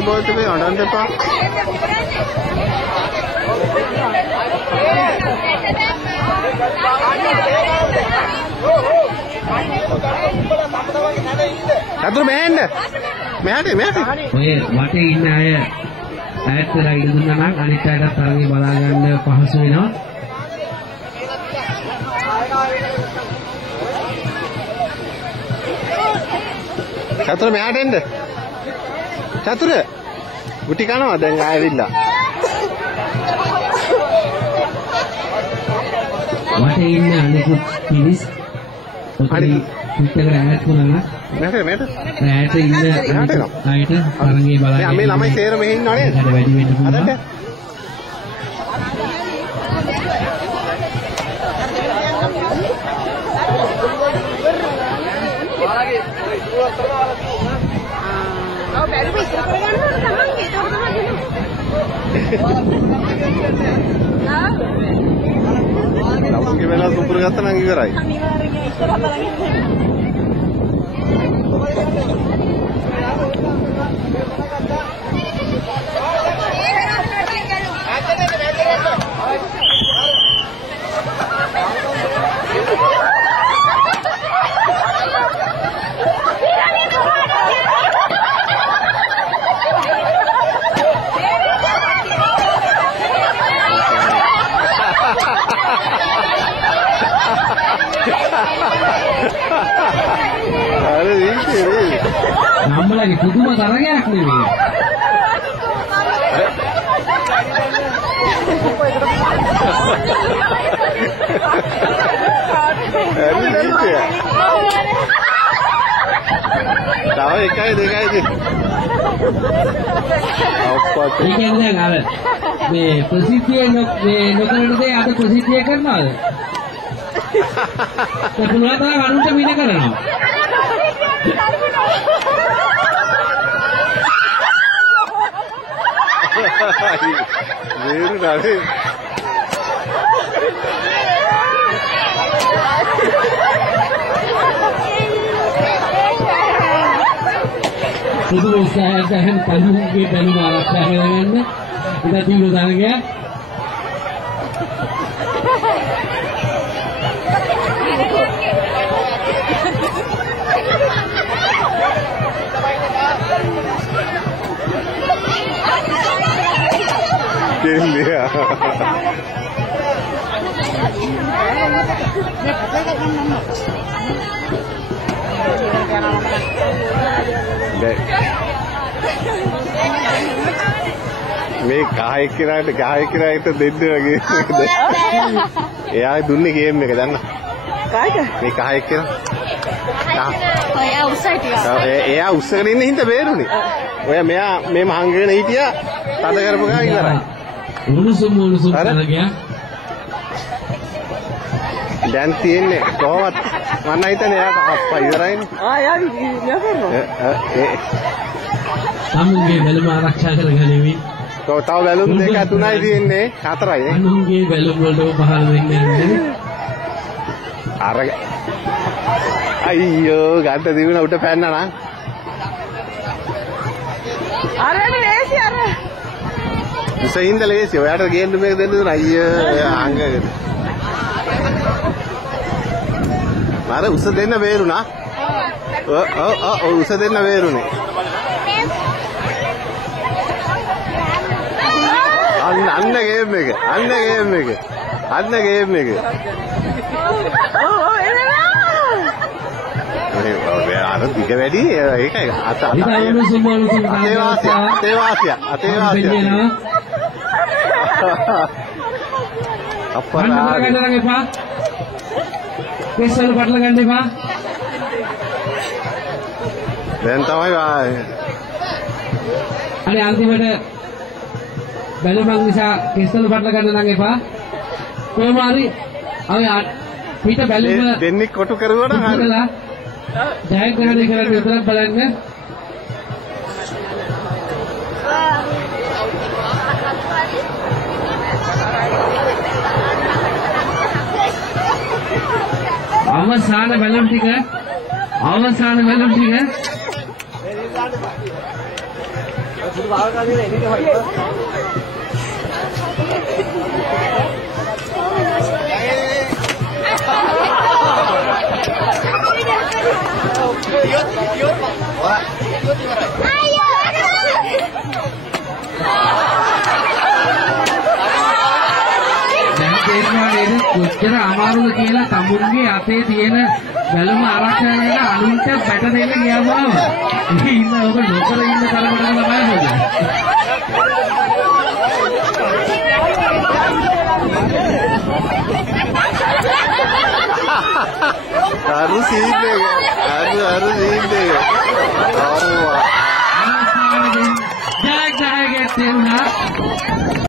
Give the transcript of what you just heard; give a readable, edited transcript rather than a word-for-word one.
बोलते भाई ऑर्डर दे पा चतुर बैंड मैटे ඔය වටේ ඉන්න අය ඈත් වෙලා ඉඳ දුන්නා නම් අනිත් අයටත් තරගේ බලා ගන්න පහසු වෙනවා. චතුර මෙහාට එන්න. චතුර ගුටි කනවා දැන් ආයෙවිල්ලා. වටේ ඉන්න අනිකුත් පිරිස් හරි පිටකට ඈත් වුණා නම් මේට ඈත ඉන්න අයට තරගේ බලා ගන්න. මේ ළමයි තේර මෙහෙ ඉන්නව නේද? වැඩි වෙන්න පුළුවන්. ලබුගේ වෙලා සුපුර ගත්තා නම් ඉවරයි. अरे නම්මලගේ පුදුම තරගයක් නෙවෙයි. tahu එකයි දෙකයිද අප්පා කියන්නේ අර මේ ප්‍රසිද්ධිය නොකරන දේ අද ප්‍රසිද්ධිය කරනවාද? පුළුවන් තරම් අනුන්ට මින කරනවා. Weru nare. Itu usaha dan tanggung kita di malam seharian kita tinggal sana ya. Dia. මේ ගහයි කෙනාට දෙන්න වගේ. එයා දුන්නේ ගේම් එක දන්න. කායිද? මේ ගහයි කෙනා. එයා උස්සයි ටික. එයා උස්සගෙන ඉන්න හින්දා බේරුනේ. ඔය මෙයා මේ මහංගගෙන හිටියා තද කරපු ගා ඉවරයි. උණුසුම් තරගයක්. දැන් තියෙන්නේ කොහොමද? මම හිතන්නේ එයාට අප්පා ඉවරයිනේ. එයා කරනවා. සමුගේ බැලුම ආරක්ෂා කරගනිමින් තව බැලුම් දෙක තුනයි තියෙන්නේ 4යි. අනුන්ගේ බැලුම් වලට පහළ වෙන්නේ නැහැ. අර අයියෝ ගන්න දිවින උඩ පැන්නා නම්. අරනේ ලේසි අර. උසින්ද ලේසි. ඔයාට ගේන්න මේක දෙන්න දුන අයියෝ අංගගෙන. මාර උස දෙන්න වේරුණා. ඔව් උස දෙන්න වේරුනේ. අන්න ගේම් එක. අර දිග වැඩි ඒකයි අතේවාසිය අප්පා ගන්න එපා. කෙස්සල පටල ගන්න එපා. දැන් තමයි අනේ අන්තිමට බැලුමක් නිසා කෙස්සල පටල ගන්න නම් එපා. කොහොම හරි අය පිට බැලුම දෙන්නෙක් කොටු කරුවා නම් හරි. ජයග්‍රහණය කරන්න විතරක් බලන්න. අවසාන බැලුම් ටික කොච්චර අමාරුද කියලා තමුන්ගේ අතේ තියෙන බැලුම ආරක්ෂා කරලා අනුන්ට බැට දෙන්න ගියාම ඉන්න ඔබ නොකර ඉන්න තරමට තමයි හොඳ. අරු සීන් එක අරු සීන් එක ජය ජය ගෙතෙන්න